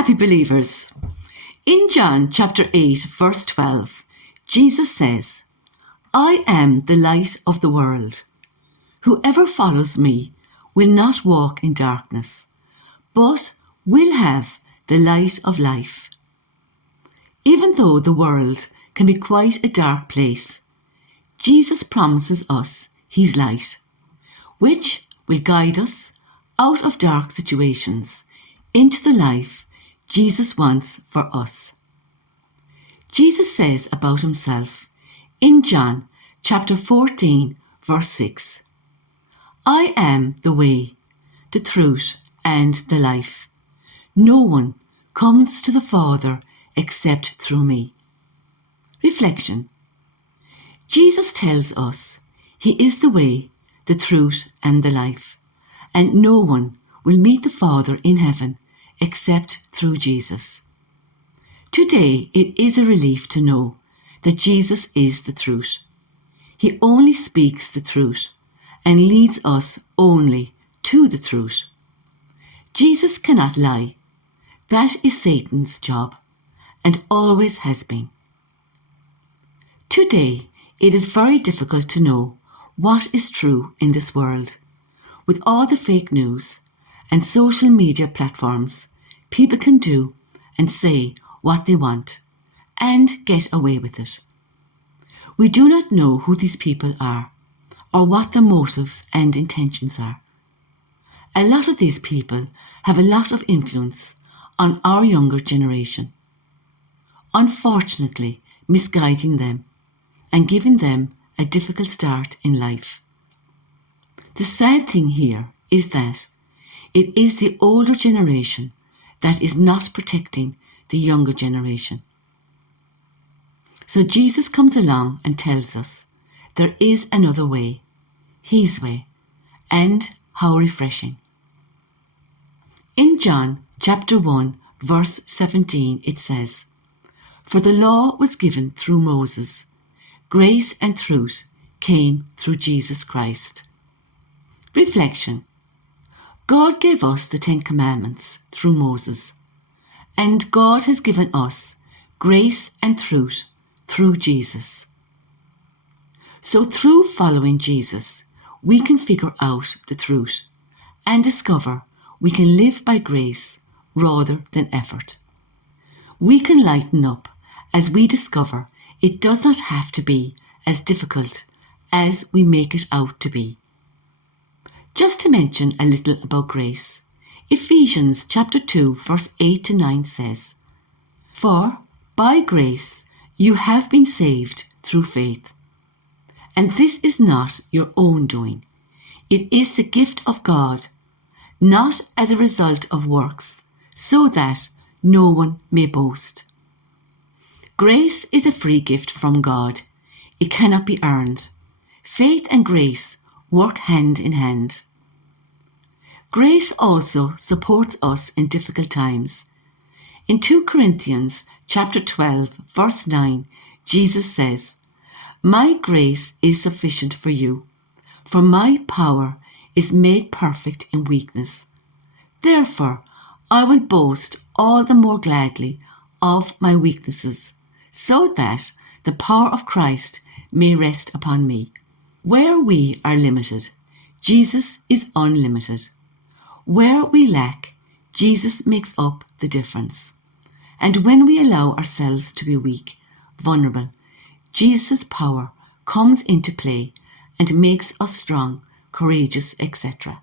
happy believers. In John chapter 8, verse 12, Jesus says, I am the light of the world. Whoever follows me will not walk in darkness, but will have the light of life. Even though the world can be quite a dark place, Jesus promises us His light, which will guide us out of dark situations into the life Jesus wants for us. Jesus says about Himself in John chapter 14, verse 6, I am the way, the truth, and the life. No one comes to the Father except through me. Reflection. Jesus tells us He is the way, the truth, and the life, and no one will meet the Father in heaven except through Jesus. Today it is a relief to know that Jesus is the truth. He only speaks the truth and leads us only to the truth. Jesus cannot lie. That is Satan's job, and always has been. Today it is very difficult to know what is true in this world. With all the fake news and social media platforms, people can do and say what they want and get away with it. We do not know who these people are or what their motives and intentions are. A lot of these people have a lot of influence on our younger generation, unfortunately misguiding them and giving them a difficult start in life. The sad thing here is that it is the older generation that is not protecting the younger generation. So Jesus comes along and tells us there is another way, His way, and how refreshing. In John chapter 1, verse 17, it says, For the law was given through Moses, grace and truth came through Jesus Christ. Reflection. God gave us the 10 Commandments through Moses, and God has given us grace and truth through Jesus. So through following Jesus, we can figure out the truth and discover we can live by grace rather than effort. We can lighten up as we discover it does not have to be as difficult as we make it out to be. Just to mention a little about grace, Ephesians chapter 2 verse 8 to 9 says, For by grace you have been saved through faith. And this is not your own doing. It is the gift of God, not as a result of works, so that no one may boast. Grace is a free gift from God. It cannot be earned. Faith and grace work hand in hand. Grace also supports us in difficult times. In 2 Corinthians chapter 12, verse 9, Jesus says, My grace is sufficient for you, for my power is made perfect in weakness. Therefore, I will boast all the more gladly of my weaknesses, so that the power of Christ may rest upon me. Where we are limited, Jesus is unlimited. Where we lack, Jesus makes up the difference. And when we allow ourselves to be weak, vulnerable, Jesus' power comes into play and makes us strong, courageous, etc.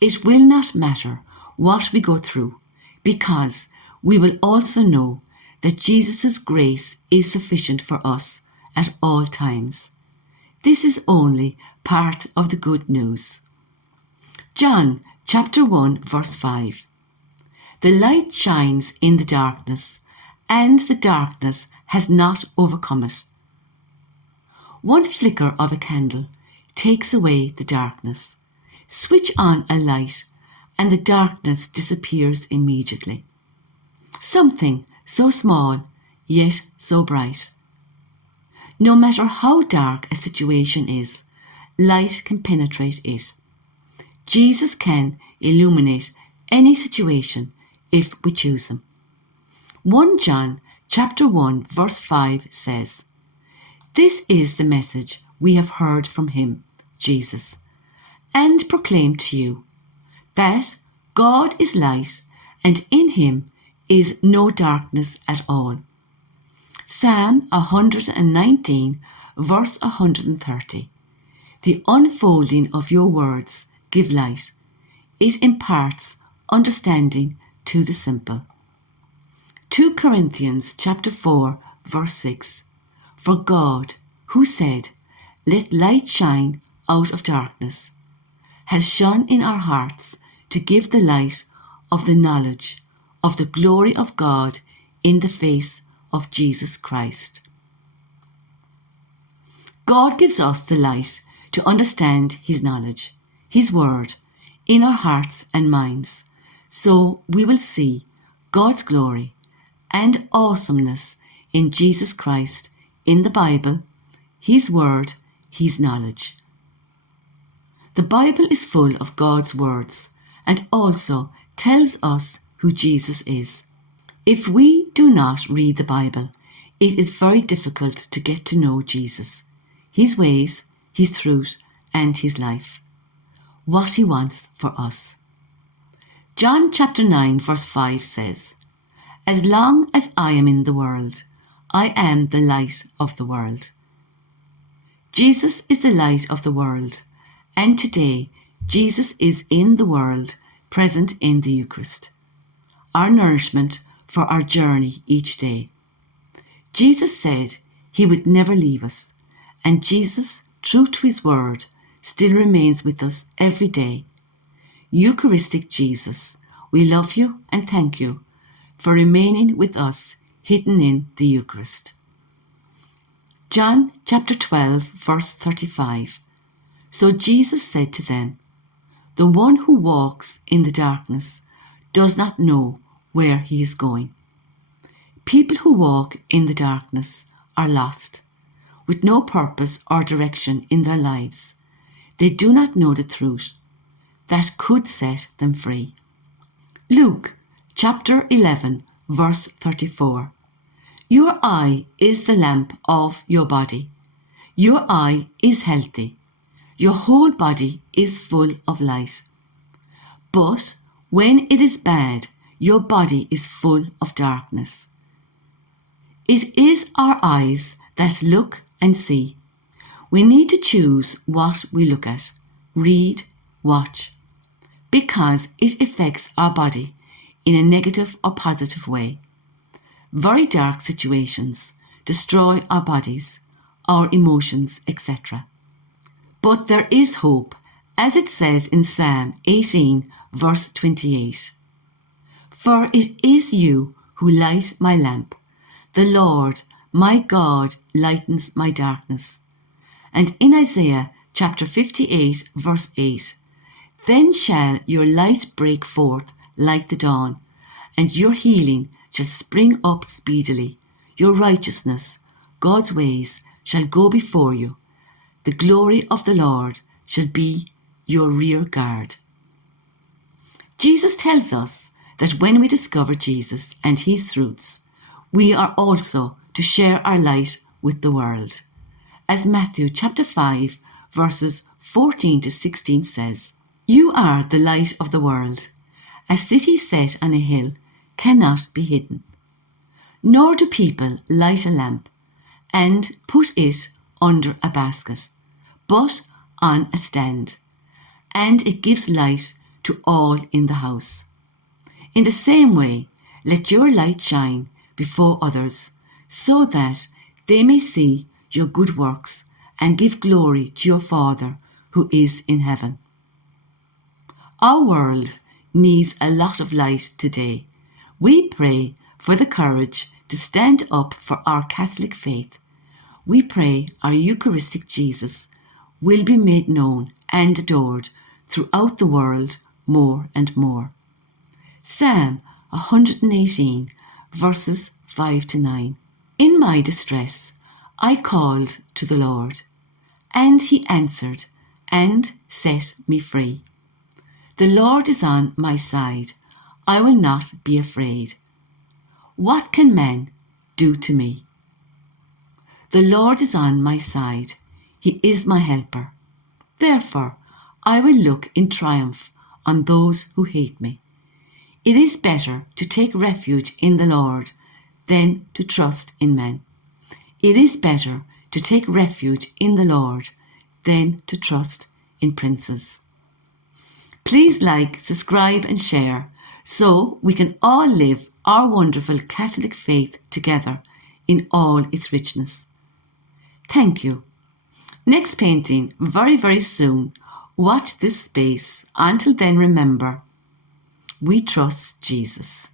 It will not matter what we go through, because we will also know that Jesus' grace is sufficient for us at all times. This is only part of the good news. John chapter 1 verse 5. The light shines in the darkness, and the darkness has not overcome it. One flicker of a candle takes away the darkness. Switch on a light and the darkness disappears immediately. Something so small, yet so bright. No matter how dark a situation is, light can penetrate it. Jesus can illuminate any situation if we choose him. 1 John chapter 1 verse 5 says, "This is the message we have heard from him, Jesus, and proclaim to you, that God is light, and in him is no darkness at all." Psalm 119 verse 130. "The unfolding of your words give light. It imparts understanding to the simple." 2 Corinthians chapter 4 verse 6. "For God, who said, 'Let light shine out of darkness,' has shone in our hearts to give the light of the knowledge of the glory of God in the face of Jesus Christ." God gives us the light to understand his knowledge, his word, in our hearts and minds, so we will see God's glory and awesomeness in Jesus Christ, in the Bible, his word, his knowledge. The Bible is full of God's words and also tells us who Jesus is. If we do not read the Bible, it is very difficult to get to know Jesus, his ways, his truth, and his life, what he wants for us. John chapter 9 verse 5 says, "As long as I am in the world, I am the light of the world." Jesus is the light of the world, and today Jesus is in the world, present in the Eucharist, our nourishment for our journey each day. Jesus said he would never leave us, and Jesus, true to his word, still remains with us every day. Eucharistic Jesus, we love you and thank you for remaining with us, hidden in the Eucharist. John chapter 12 verse 35. "So Jesus said to them, 'The one who walks in the darkness does not know where he is going.'" People who walk in the darkness are lost, with no purpose or direction in their lives. They do not know the truth that could set them free. Luke chapter 11 verse 34. "Your eye is the lamp of your body. Your eye is healthy. Your whole body is full of light. But when it is bad, your body is full of darkness." It is our eyes that look and see. We need to choose what we look at, read, watch, because it affects our body in a negative or positive way. Very dark situations destroy our bodies, our emotions, etc. But there is hope, as it says in Psalm 18 verse 28. "For it is you who light my lamp. The Lord, my God, lightens my darkness." And in Isaiah chapter 58 verse 8, "Then shall your light break forth like the dawn, and your healing shall spring up speedily. Your righteousness, God's ways, shall go before you. The glory of the Lord shall be your rear guard." Jesus tells us that when we discover Jesus and his truths, we are also to share our light with the world. As Matthew chapter 5 verses 14 to 16 says, "You are the light of the world. A city set on a hill cannot be hidden. Nor do people light a lamp and put it under a basket, but on a stand, and it gives light to all in the house. In the same way, let your light shine before others, so that they may see your good works and give glory to your Father who is in heaven." Our world needs a lot of light today. We pray for the courage to stand up for our Catholic faith. We pray our Eucharistic Jesus will be made known and adored throughout the world more and more. Psalm 118 verses 5 to 9. "In my distress I called to the Lord, and he answered and set me free. The Lord is on my side. I will not be afraid. What can men do to me? The Lord is on my side. He is my helper. Therefore, I will look in triumph on those who hate me. It is better to take refuge in the Lord than to trust in men. It is better to take refuge in the Lord than to trust in princes. Please like, subscribe and share so we can all live our wonderful Catholic faith together in all its richness. Thank you. Next painting very, very soon. Watch this space. Until then, remember, we trust Jesus.